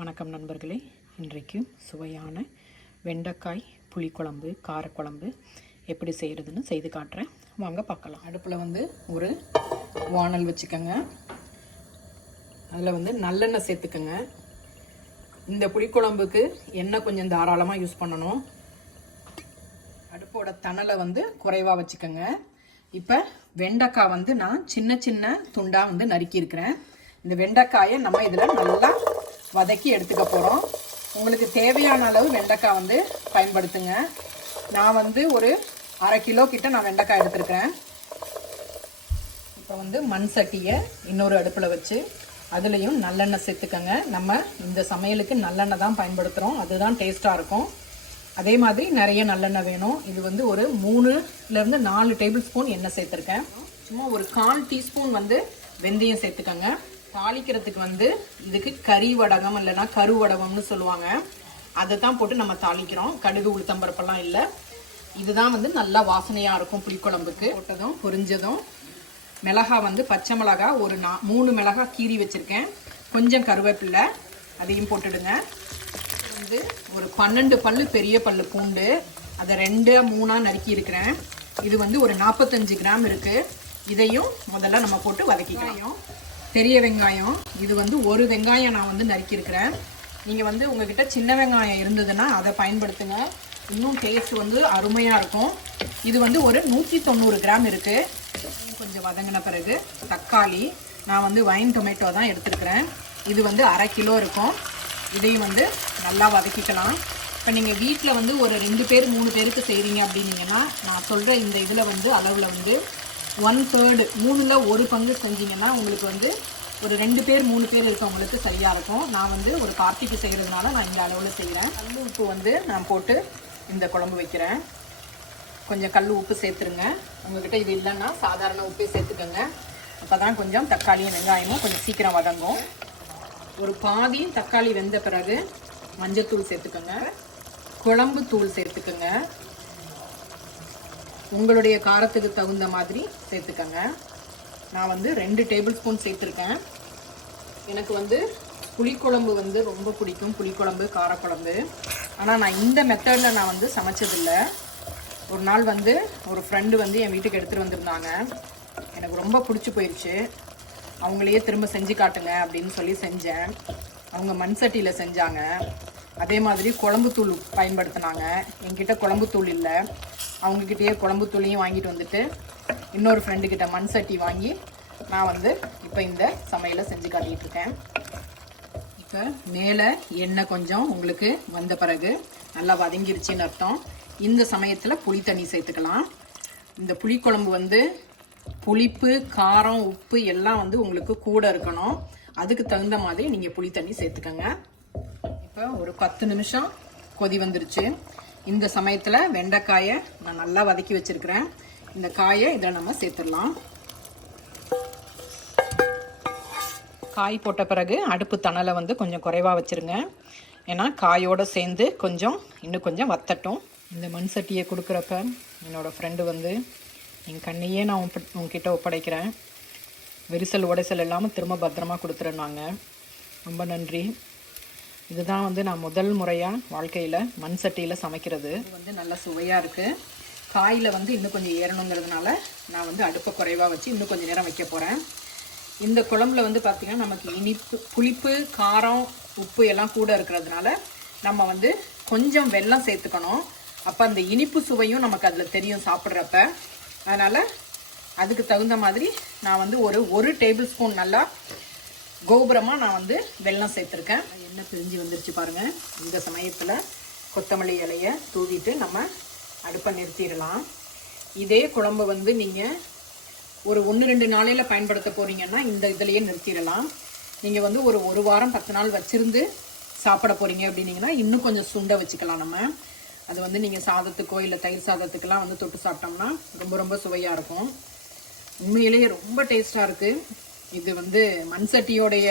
வணக்கம் நண்பர்களே. இன்றைக்கு சுவையான வெண்டைக்காய் புளிக்குழம்பு காரக்குழம்பு எப்படி செய்கிறதுன்னு செய்து காட்டுறேன். வாங்க பார்க்கலாம். அடுப்பில் வந்து ஒரு வானல் வச்சுக்கோங்க. அதில் வந்து நல்லெண்ணெய் சேர்த்துக்கோங்க. இந்த புளிக்குழம்புக்கு எண்ணெய் கொஞ்சம் தாராளமாக யூஸ் பண்ணணும். அடுப்போட தணலை வந்து குறைவாக வச்சுக்கோங்க. இப்போ வெண்டைக்காய் வந்து நான் சின்ன சின்ன துண்டாக வந்து நறுக்கியிருக்கிறேன். இந்த வெண்டைக்காயை நம்ம இதில் நல்லா வதக்கி எடுத்துக்க போகிறோம். உங்களுக்கு தேவையான அளவு வெண்டைக்காய் வந்து பயன்படுத்துங்க. நான் வந்து ஒரு 1/2 கிலோ கிட்ட நான் வெண்டைக்காய் எடுத்துருக்கிறேன். இப்போ வந்து மண் சட்டியை இன்னொரு அடுப்பில் வச்சு அதுலேயும் நல்லெண்ணெய் சேர்த்துக்கங்க. நம்ம இந்த சமையலுக்கு நல்லெண்ணெய் தான் பயன்படுத்துகிறோம், அதுதான் டேஸ்ட்டாக இருக்கும். அதே மாதிரி நிறைய நல்லெண்ணெய் வேணும். இது வந்து ஒரு 3லேருந்து 4 டேபிள் ஸ்பூன் எண்ணெய் சேர்த்துருக்கேன். சும்மா ஒரு 1/4 டீஸ்பூன் வந்து வெந்தயம் சேர்த்துக்கங்க. தாளிக்கிறதுக்கு வந்து இதுக்கு கறி வடகம் இல்லைன்னா கருவடகம்னு சொல்லுவாங்க, அதை தான் போட்டு நம்ம தாளிக்கிறோம். கடுகு உளுத்தம்பருப்பெல்லாம் இல்லை. இதுதான் வந்து நல்லா வாசனையாக இருக்கும் புளிக்குழம்புக்கு. போட்டதும் பொரிஞ்சதும் மிளகாய் வந்து பச்சை மிளகாய் ஒரு 3 மிளகாய் கீறி வச்சுருக்கேன். கொஞ்சம் கருவேப்பில்லை அதையும் போட்டுடுங்க. வந்து ஒரு 12 பல்லு பெரிய பல்லு பூண்டு, அதை 2-3 நறுக்கி இருக்கிறேன். இது வந்து ஒரு 45 கிராம் இருக்குது. இதையும் முதல்ல நம்ம போட்டு வதக்கிக்கலாம். பெரிய வெங்காயம், இது வந்து ஒரு வெங்காயம் நான் வந்து நறுக்கியிருக்கிறேன். நீங்கள் வந்து உங்ககிட்ட சின்ன வெங்காயம் இருந்ததுன்னா அதை பயன்படுத்துங்க, இன்னும் டேஸ்ட் வந்து அருமையாக இருக்கும். இது வந்து ஒரு 190 கிராம் இருக்குது. கொஞ்சம் வதங்கின பிறகு தக்காளி, நான் வந்து வைன் டொமேட்டோ தான் எடுத்துருக்கிறேன். இது வந்து 1/2 கிலோ இருக்கும். இதையும் வந்து நல்லா வதக்கிக்கலாம். இப்போ நீங்கள் வீட்டில் வந்து ஒரு 2 பேர் 3 பேருக்கு செய்கிறீங்க அப்படின்னீங்கன்னா நான் சொல்கிற இந்த இதில் வந்து அளவில் வந்து 1/3 3ல் 1 பங்கு செஞ்சிங்கன்னா உங்களுக்கு வந்து ஒரு 2 பேர் 3 பேர் இருக்கவங்களுக்கு சரியாக இருக்கும். நான் வந்து ஒரு பார்ட்டிக்கு செய்கிறதுனால நான் இந்த அளவில் செய்கிறேன். கல் உப்பு வந்து நான் போட்டு இந்த குழம்பு வைக்கிறேன். கொஞ்சம் கல் உப்பு சேர்த்துருங்க. உங்கள்கிட்ட இது இல்லைன்னா சாதாரண உப்பே சேர்த்துக்கோங்க. அப்போ தான் கொஞ்சம் தக்காளியும் வெங்காயமும் கொஞ்சம் சீக்கிரம் வதங்கும். ஒரு பாதி தக்காளி வெந்த பிறகு மஞ்சத்தூள் சேர்த்துக்கோங்க, குழம்பு தூள் சேர்த்துக்கோங்க. உங்களுடைய காரத்துக்கு தகுந்த மாதிரி சேர்த்துக்கங்க. நான் வந்து 2 டேபிள் ஸ்பூன் சேர்த்துருக்கேன். எனக்கு வந்து புளிக்குழம்பு வந்து ரொம்ப பிடிக்கும், புளிக்குழம்பு காரக்குழம்பு. ஆனால் நான் இந்த மெத்தடில் நான் வந்து சமைச்சதில்லை. ஒரு நாள் வந்து ஒரு ஃப்ரெண்டு வந்து என் வீட்டுக்கு எடுத்துகிட்டு வந்திருந்தாங்க. எனக்கு ரொம்ப பிடிச்சி போயிடுச்சு. அவங்களையே திரும்ப செஞ்சு காட்டுங்க அப்படின்னு சொல்லி செஞ்சேன். அவங்க மண் சட்டியில் செஞ்சாங்க. அதே மாதிரி குழம்புத்தூள் பயன்படுத்தினாங்க. என்கிட்ட குழம்புத்தூள் இல்லை. அவங்கக்கிட்டேயே குழம்புத்தூளையும் வாங்கிட்டு வந்துட்டு இன்னொரு ஃப்ரெண்டுக்கிட்ட மண் சட்டி வாங்கி நான் வந்து இப்போ இந்த சமையலை செஞ்சு காட்டிகிட்டு இருக்கேன். இப்போ மேலே எண்ணெய் கொஞ்சம் உங்களுக்கு வந்த பிறகு நல்லா வதங்கிருச்சின்னு அர்த்தம். இந்த சமயத்தில் புளி தண்ணி சேர்த்துக்கலாம். இந்த புளிக்குழம்பு வந்து புளிப்பு காரம் உப்பு எல்லாம் வந்து உங்களுக்கு கூட இருக்கணும். அதுக்கு தகுந்த மாதிரி நீங்கள் புளி தண்ணி சேர்த்துக்கோங்க. இப்போ ஒரு 10 நிமிஷம் கொதி வந்துருச்சு. இந்த சமயத்தில் வெண்டைக்காயை நான் நல்லா வதக்கி வச்சுருக்கிறேன். இந்த காயை இதில் நம்ம சேர்த்துடலாம். காய் போட்ட பிறகு அடுப்பு தணலை வந்து கொஞ்சம் குறைவாக வச்சுருங்க. ஏன்னா காயோடு சேர்ந்து இன்னும் கொஞ்சம் வத்தட்டும். இந்த மண் சட்டியை கொடுக்குறப்ப என்னோடய ஃப்ரெண்டு வந்து என் கண்ணையே நான் உங்ககிட்ட ஒப்படைக்கிறேன், விரிசல் உடைசல் இல்லாமல் திரும்ப பத்திரமா கொடுத்துருந்தாங்க. ரொம்ப நன்றி. இதுதான் வந்து நான் முதல் முறையாக வாழ்க்கையில் மண் சட்டியில் சமைக்கிறது. இது வந்து நல்ல சுவையாக இருக்குது. காயில் வந்து இன்னும் கொஞ்சம் ஏறணுங்கிறதுனால நான் வந்து அடுப்பை குறைவாக வச்சு இன்னும் கொஞ்சம் நேரம் வைக்க போகிறேன். இந்த குழம்புல வந்து பார்த்திங்கன்னா நமக்கு இனிப்பு புளிப்பு காரம் உப்பு எல்லாம் கூட இருக்கிறதுனால நம்ம வந்து கொஞ்சம் வெல்லம் சேர்த்துக்கணும். அப்போ அந்த இனிப்பு சுவையும் நமக்கு அதில் தெரியும் சாப்பிட்றப்ப. அதனால் அதுக்கு தகுந்த மாதிரி நான் வந்து ஒரு டேபிள் ஸ்பூன் நல்லா கோபுரமாக நான் வந்து வெல்லம் சேர்த்துருக்கேன். எண்ணெய் பிரிஞ்சு வந்துருச்சு பாருங்கள். இந்த சமயத்தில் கொத்தமல்லி இலையை தூவிட்டு நம்ம அடுப்பை நிறுத்திடலாம். இதே குழம்பு வந்து நீங்கள் ஒரு 1-2 நாளையில் பயன்படுத்த போகிறீங்கன்னா இந்த இதிலையே நிறுத்திடலாம். நீங்கள் வந்து ஒரு வாரம் 10 நாள் வச்சுருந்து சாப்பிட போகிறீங்க அப்படின்னீங்கன்னா இன்னும் கொஞ்சம் சுண்டை வச்சுக்கலாம். நம்ம அது வந்து நீங்கள் சாதத்துக்கோ இல்லை தயிர் சாதத்துக்கெல்லாம் வந்து தொட்டு சாப்பிட்டோம்னா ரொம்ப ரொம்ப சுவையாக இருக்கும். உண்மையிலேயே ரொம்ப டேஸ்ட்டாக இருக்குது. இது வந்து மண் சட்டியோடைய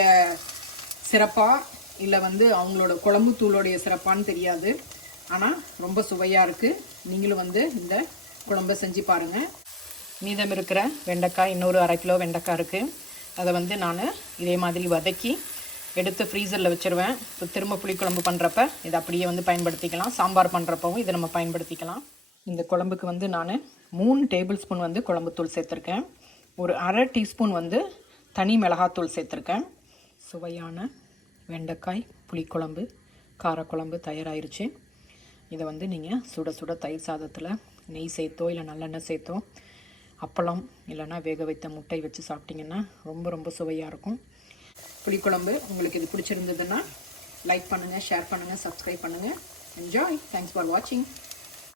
சிறப்பா இல்லை வந்து அவங்களோட குழம்பு தூளோடைய சிறப்பான்னு தெரியாது. ஆனால் ரொம்ப சுவையாக இருக்குது. நீங்களும் வந்து இந்த குழம்பை செஞ்சு பாருங்கள். மீதம் இருக்கிற வெண்டைக்காய் இன்னொரு 1/2 கிலோ வெண்டைக்காய் இருக்குது. அதை வந்து நான் இதே மாதிரி வதக்கி எடுத்து ஃப்ரீசரில் வச்சுருவேன். ஸோ திரும்ப புளிக்குழம்பு பண்ணுறப்ப இதை அப்படியே வந்து பயன்படுத்திக்கலாம். சாம்பார் பண்ணுறப்பவும் இதை நம்ம பயன்படுத்திக்கலாம். இந்த குழம்புக்கு வந்து நான் 3 டேபிள் ஸ்பூன் வந்து குழம்புத்தூள் சேர்த்துருக்கேன். ஒரு அரை டீஸ்பூன் வந்து தனி மிளகாத்தூள் சேர்த்துருக்கேன். சுவையான வெண்டைக்காய் புளிக்குழம்பு காரக்குழம்பு தயாராகிருச்சு. இதை வந்து நீங்கள் சுட சுட தயிர் சாதத்தில் நெய் சேர்த்தோ இல்லை நல்லெண்ணெய் சேர்த்தோ அப்பளம் இல்லைன்னா வேக வைத்த முட்டை வச்சு சாப்பிட்டிங்கன்னா ரொம்ப ரொம்ப சுவையாக இருக்கும். புளிக்குழம்பு உங்களுக்கு இது பிடிச்சிருந்ததுன்னா லைக் பண்ணுங்கள், ஷேர் பண்ணுங்கள், சப்ஸ்கிரைப் பண்ணுங்கள். என்ஜாய். தேங்க்ஸ் ஃபார் வாட்சிங்.